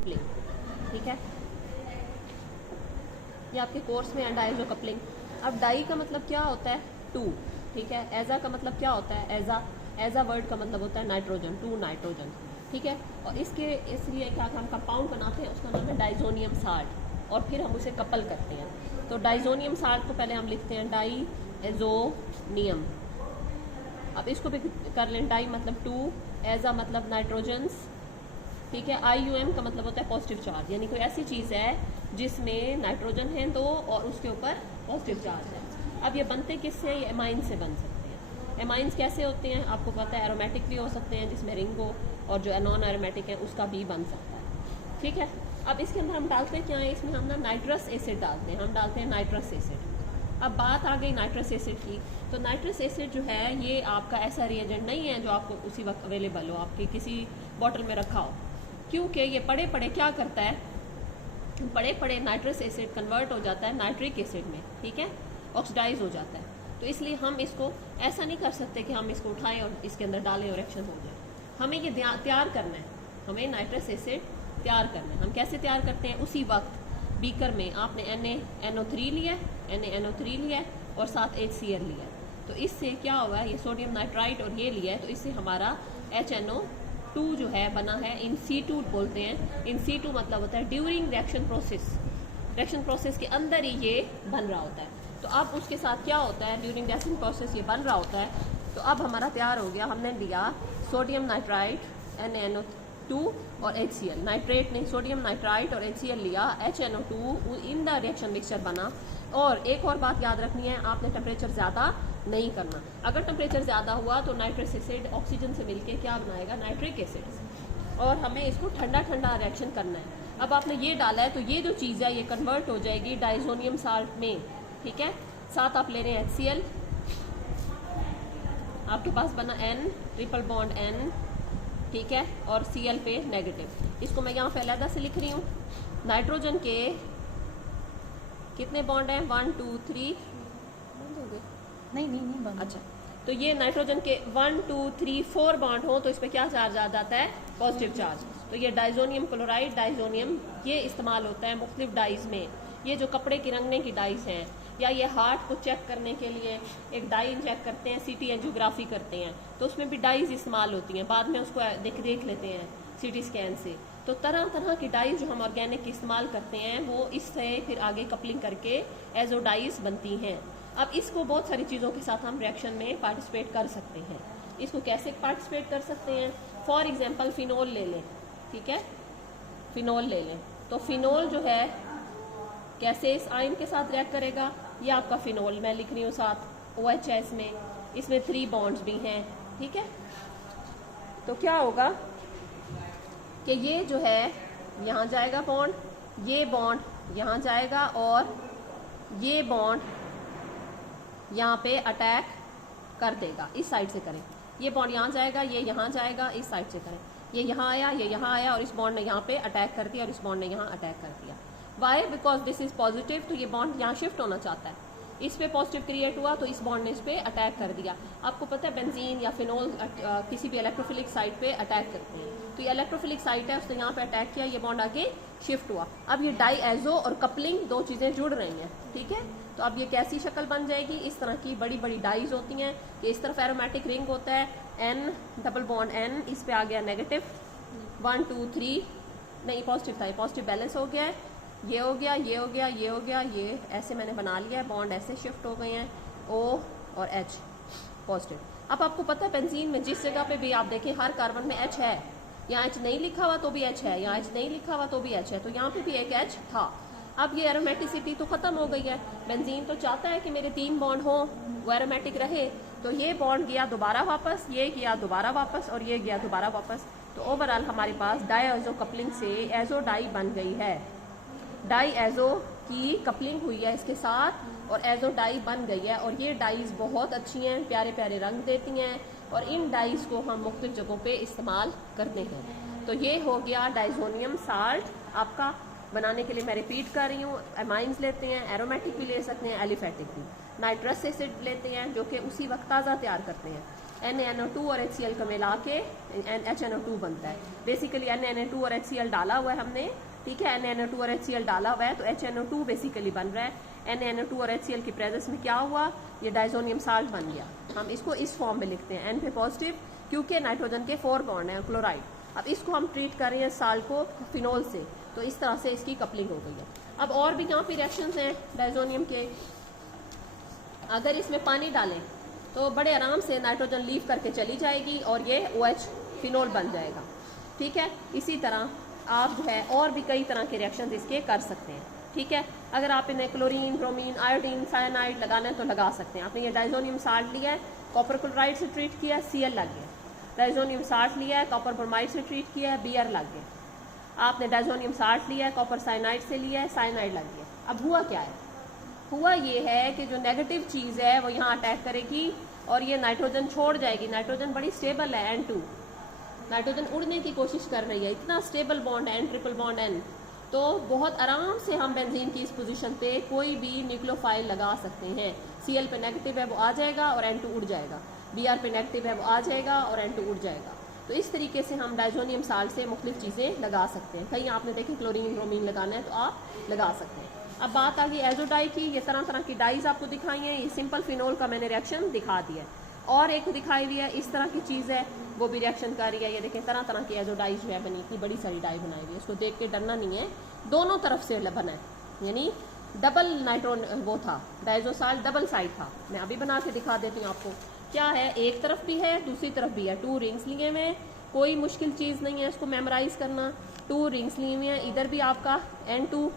Coupling, ठीक है, ये आपके कोर्स में डाइजो कपलिंग। अब डाई का मतलब क्या होता है? टू, ठीक है। एजा का मतलब क्या होता है? एजा वर्ड का मतलब होता है नाइट्रोजन, टू नाइट्रोजन, ठीक है। और इसके इसलिए क्या हम कंपाउंड बनाते हैं, उसका नाम है डाइजोनियम साल्ट, और फिर हम उसे कपल करते हैं। तो डाइजोनियम साल्ट को पहले हम लिखते हैं डाईएजोनियम। अब इसको भी कर लें, डाई मतलब टू, एजा मतलब नाइट्रोजन्स, ठीक है। IUM का मतलब होता है पॉजिटिव चार्ज, यानी कोई ऐसी चीज़ है जिसमें नाइट्रोजन है दो और उसके ऊपर पॉजिटिव चार्ज है। अब ये बनते किससे हैं? ये एमाइन से बन सकते हैं। एमाइंस कैसे होते हैं आपको पता है? एरोमेटिक भी हो सकते हैं जिसमें रिंग हो, और जो नॉन एरोमेटिक है उसका भी बन सकता है, ठीक है। अब इसके अंदर हम डालते क्या है? इसमें हम ना नाइट्रस एसिड डालते हैं, हम डालते हैं नाइट्रस एसिड। अब बात आ गई नाइट्रस एसिड की, तो नाइट्रस एसिड जो है ये आपका ऐसा रिएजेंट नहीं है जो आपको उसी वक्त अवेलेबल हो, आपके किसी बॉटल में रखा हो, क्योंकि ये पड़े पड़े क्या करता है? पड़े पड़े नाइट्रस एसिड कन्वर्ट हो जाता है नाइट्रिक एसिड में, ठीक है, ऑक्सीडाइज हो जाता है। तो इसलिए हम इसको ऐसा नहीं कर सकते कि हम इसको उठाएं और इसके अंदर डालें और रिएक्शन हो जाए। हमें ये तैयार करना है, हमें नाइट्रस एसिड तैयार करना है। हम कैसे तैयार करते हैं? उसी वक्त बीकर में आपने NaNO3 लिया, NaNO3 लिया और साथ HCl लिया, तो इससे क्या होगा? ये सोडियम नाइट्राइट और ये लिया है, तो इससे हमारा HNO2 जो है बना है। इन C2 बोलते हैं। इन C2 मतलब होता है during reaction process, reaction process के अंदर ही ये बन रहा होता है। तो अब उसके साथ क्या होता है? ड्यूरिंग रिएक्शन प्रोसेस ये बन रहा होता है। तो अब हमारा तैयार हो गया, हमने लिया सोडियम नाइट्राइट NaNO2 और HCl, नाइट्रेट नहीं, सोडियम नाइट्राइट और HCl लिया, HNO2 in the reaction mixture बना। और एक और बात याद रखनी है, आपने टेम्परेचर ज़्यादा नहीं करना। अगर टेम्परेचर ज़्यादा हुआ तो नाइट्रस एसिड ऑक्सीजन से मिलके क्या बनाएगा? नाइट्रिक एसिड, और हमें इसको ठंडा ठंडा रिएक्शन करना है। अब आपने ये डाला है तो ये जो चीज़ है ये कन्वर्ट हो जाएगी डाइजोनियम साल्ट में, ठीक है। साथ आप ले रहे हैं HCl, आपके पास बना N ट्रिपल बॉन्ड N, ठीक है, और Cl पे नेगेटिव। इसको मैं यहाँ पे अलग से लिख रही हूँ। नाइट्रोजन के कितने बॉन्ड हैं? 1 2 3, नहीं बंद। अच्छा, तो ये नाइट्रोजन के 1 2 3 4 बॉन्ड हो तो इस पर क्या चार्ज आ जाता है? Positive charge. तो ये डाइजोनियम क्लोराइड, डाइजोनियम, ये इस्तेमाल होता है मुख्तलिफ डाइज में। ये जो कपड़े की रंगने की डाइज हैं, या ये हार्ट को चेक करने के लिए एक डाई इंजेक्ट करते हैं, CT एंजियोग्राफी करते हैं, तो उसमें भी डाइज इस्तेमाल होती हैं। बाद में उसको देख लेते हैं CT स्कैन से। तो तरह तरह की डाइज जो हम ऑर्गेनिक इस्तेमाल करते हैं वो इससे फिर आगे कपलिंग करके एजो डाइज बनती हैं। अब इसको बहुत सारी चीज़ों के साथ हम रिएक्शन में पार्टिसिपेट कर सकते हैं। इसको कैसे पार्टिसिपेट कर सकते हैं? फॉर एग्जांपल फिनोल ले लें, ठीक है, फिनोल ले लें। तो फिनोल जो है कैसे इस आयन के साथ रिएक्ट करेगा? ये आपका फिनोल मैं लिख रही हूँ, साथ OH है इसमें 3 बॉन्ड्स भी हैं, ठीक है। तो क्या होगा कि ये जो है यहाँ जाएगा बॉन्ड, ये बॉन्ड यहाँ जाएगा, और ये बॉन्ड यहाँ पे अटैक कर देगा। इस साइड से करें, ये बॉन्ड यहाँ जाएगा, ये यहाँ जाएगा, इस साइड से करें, ये यहाँ आया, ये यहाँ आया, और इस बॉन्ड ने यहाँ पे अटैक कर दिया और इस बॉन्ड ने यहाँ अटैक कर दिया। Why? Because this is positive, तो ये बॉन्ड यहाँ शिफ्ट होना चाहता है। इस पे पॉजिटिव क्रिएट हुआ तो इस बॉन्ड ने इस पे अटैक कर दिया। आपको पता है बेंजीन या फिनोल किसी भी इलेक्ट्रोफिलिक साइट पे अटैक करते हैं, तो ये इलेक्ट्रोफिलिक साइट है, उसने यहाँ पे अटैक किया, ये बॉन्ड आगे शिफ्ट हुआ। अब ये डाईएजो और कपलिंग दो चीज़ें जुड़ रही हैं, ठीक है। तो अब ये कैसी शक्ल बन जाएगी? इस तरह की बड़ी बड़ी डाइज होती हैं। ये इस तरफ एरोमेटिक रिंग होता है, N डबल बॉन्ड N, इस पे आ गया नेगेटिव 1 2 3, नहीं पॉजिटिव था, ये पॉजिटिव बैलेंस हो गया है, ये हो गया, ये हो गया, ये हो गया, ये ऐसे मैंने बना लिया है, बॉन्ड ऐसे शिफ्ट हो गए हैं, O और H पॉजिटिव। अब आपको पता है बेंजीन में जिस जगह पे भी आप देखें हर कार्बन में H है, यहाँ H नहीं लिखा हुआ तो भी H है, यहाँ H नहीं लिखा हुआ तो भी H है, तो यहाँ पे भी एक H था। अब ये एरोमेटिसिटी तो खत्म हो गई है। बेंजीन तो चाहता है कि मेरे 3 बॉन्ड हो, वो एरोमेटिक रहे, तो ये बॉन्ड गया दोबारा वापस, ये गया दोबारा वापस, और ये गया दोबारा वापस। तो ओवरऑल हमारे पास डाईएजो कपलिंग से एजो डाई बन गई है। डाईएजो की कपलिंग हुई है इसके साथ और एजो डाई बन गई है, और ये डाइज बहुत अच्छी हैं, प्यारे प्यारे रंग देती हैं, और इन डाइज को हम मुख्तलिफ जगहों पे इस्तेमाल करते हैं। तो ये हो गया डाइजोनियम साल्ट आपका बनाने के लिए। मैं रिपीट कर रही हूँ, एमाइंस लेते हैं, एरोमेटिक भी ले सकते हैं, एलिफेटिक भी। नाइट्रस एसिड लेते हैं जो कि उसी वक्त ताज़ा तैयार करते हैं। NaNO2 और HCl को मिला के HNO2 बनता है। बेसिकली NaNO2 और HCl डाला हुआ है हमने, ठीक है, NaNO2 और HCl डाला हुआ है तो HNO2 बेसिकली बन रहा है। NaNO2 और HCl की प्रेजेंस में क्या हुआ, ये डाइजोनियम साल्ट बन गया। हम इसको इस फॉर्म में लिखते हैं N पे पॉजिटिव, क्योंकि नाइट्रोजन के 4 बॉन्ड हैं क्लोराइड। अब इसको हम ट्रीट कर रहे हैं साल्ट को फिनोल से, तो इस तरह से इसकी कपलिंग हो गई है। अब और भी यहाँ पे रिएक्शंस हैं डाइजोनियम के। अगर इसमें पानी डालें तो बड़े आराम से नाइट्रोजन लीव करके चली जाएगी और ये OH फिनोल बन जाएगा, ठीक है। इसी तरह आप जो है और भी कई तरह के रिएक्शंस इसके कर सकते हैं, ठीक है। अगर आप इन्हें क्लोरीन, ब्रोमीन, आयोडीन, साइनाइड लगाना है तो लगा सकते हैं। आपने ये डाइजोनियम साल्ट लिया है, कॉपर क्लोराइड से ट्रीट किया, Cl लग गया। डाइजोनियम साल्ट लिया है, कॉपर ब्रोमाइड से ट्रीट किया है, Br लग गया। आपने डाइजोनियम साल्ट लिया है, कॉपर साइनाइड से लिया है, साइनाइड लग गया। अब हुआ क्या है, हुआ ये है कि जो नेगेटिव चीज़ है वो यहाँ अटैक करेगी और ये नाइट्रोजन छोड़ जाएगी। नाइट्रोजन बड़ी स्टेबल है, N2, नाइट्रोजन उड़ने की कोशिश कर रही है, इतना स्टेबल बॉन्ड है N ट्रिपल बॉन्ड N, तो बहुत आराम से हम बेंजीन की इस पोजीशन पे कोई भी न्यूक्लियोफाइल लगा सकते हैं। Cl पे नेगेटिव है वो आ जाएगा और N2 उड़ जाएगा, Br पे नेगेटिव है वो आ जाएगा और N2 उड़ जाएगा। तो इस तरीके से हम डाइजोनियम साल्ट से मुख्तलिफ चीज़ें लगा सकते हैं। कहीं आपने देखी क्लोरीन, ब्रोमीन लगाना है तो आप लगा सकते हैं। अब बात आ गई एजोडाई की। ये तरह तरह की डाइज आपको दिखाई हैं। ये सिंपल फिनोल का मैंने रिएक्शन दिखा दिया है, और एक दिखाई हुई है इस तरह की चीज़ है, वो भी रिएक्शन कर रही है। ये देखें तरह तरह की एजोडाइज जो है बनी, इतनी बड़ी सारी डाई बनाई हुई है। इसको देख के डरना नहीं है, दोनों तरफ से बना है, यानी डबल नाइट्रोन वो था, डाइजोसाल्ट डबल साइड था। मैं अभी बना के दिखा देती हूँ आपको। क्या है, एक तरफ भी है दूसरी तरफ भी है, 2 रिंग्स लिए हुए हैं, कोई मुश्किल चीज़ नहीं है इसको मेमोराइज करना। 2 रिंग्स लिए हुए हैं, इधर भी आपका N2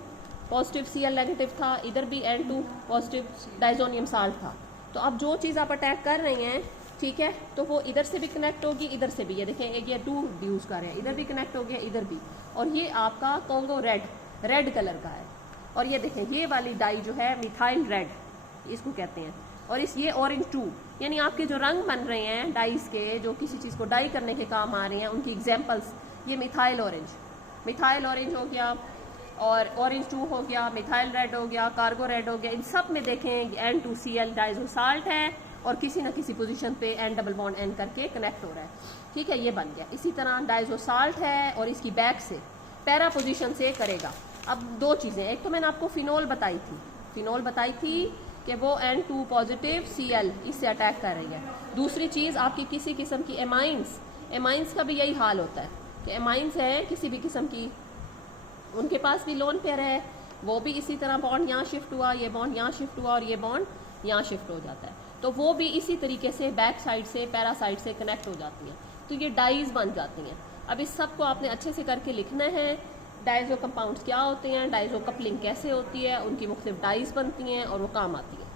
पॉजिटिव Cl नेगेटिव था, इधर भी N2 पॉजिटिव डाइजोनियम साल्ट था। तो अब जो चीज़ आप अटैक कर रहे हैं, ठीक है, तो वो इधर से भी कनेक्ट होगी, इधर से भी। ये देखें, एक ये 2 यूज़ कर रहे हैं, इधर भी कनेक्ट हो गया, इधर भी। और ये आपका कॉन्गो रेड कलर का है। और ये देखें, ये वाली डाई जो है मिथाइल रेड इसको कहते हैं, और इस ये ऑरेंज 2, यानी आपके जो रंग बन रहे हैं डाइस के, जो किसी चीज़ को डाई करने के काम आ रहे हैं, उनकी एग्जाम्पल्स ये मिथाइल ऑरेंज हो गया, और ऑरेंज 2 हो गया, मिथाइल रेड हो गया, कार्गो रेड हो गया। इन सब में देखें N2Cl डाइजोसाल्ट है और किसी न किसी पोजीशन पे N डबल बॉन्ड N करके कनेक्ट हो रहा है, ठीक है, ये बन गया। इसी तरह डाइजोसाल्ट है और इसकी बैक से पैरा पोजीशन से करेगा। अब 2 चीज़ें, एक तो मैंने आपको फिनोल बताई थी कि वो N2 पॉजिटिव Cl इससे अटैक कर रही है। दूसरी चीज़ आपकी किसी किस्म की एमाइंस का भी यही हाल होता है कि एमाइंस है किसी भी किस्म की, उनके पास भी लोन पेयर है, वो भी इसी तरह बॉन्ड यहाँ शिफ्ट हुआ, ये बॉन्ड यहाँ शिफ्ट हुआ और ये बॉन्ड यहाँ शिफ्ट हो जाता है, तो वो भी इसी तरीके से बैक साइड से पैरा साइड से कनेक्ट हो जाती हैं, तो ये डाइज बन जाती हैं। अब इस सब को आपने अच्छे से करके लिखना है। डाइजो कंपाउंड्स क्या होते हैं, डाइजो कपलिंग कैसे होती है, उनकी मुख्तलिफ डाइज बनती हैं और वो काम आती है।